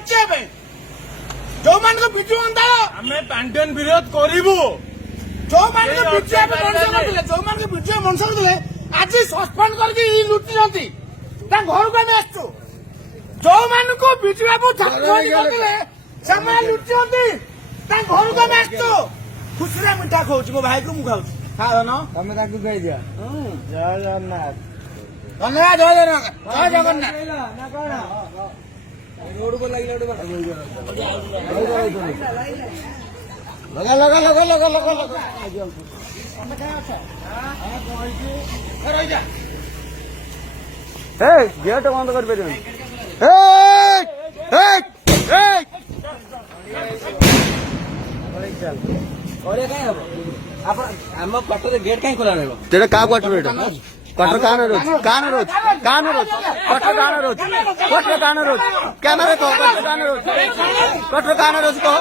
बचे जो मान को बिजु अंदाल आम पांडियन विरोध करू जो मान को बिजु मनुष्य करते जो मान को बिजु मनुष्य करते आज सस्पेंड करके लुटुंट घर को आम आसु जो मान को बिजु बाबू करते से लुटुंट घर को आम आसु खुशी मिठा खाऊ मो भाई को मुझे खाऊ खा न तमें ताकू कह दिया जय जगन्नाथ धन्यवाद जय जगन्नाथ जय जगन्नाथ रोड को लगी लगा लगा लगा लगा लगा लगा गेट बंद कर आम क्वार्टर गेट कहीं खोला रहा क्या क्वार्टर क्वार्टर कहाँ रोज क्वार्टर कहाँ रोज कैमरे को क्वार्टर कहाँ रोज को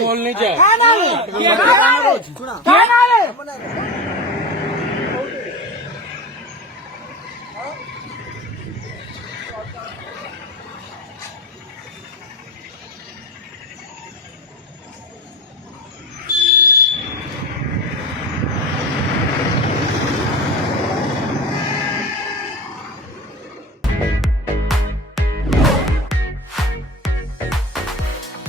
बोलनी चाहिए खाना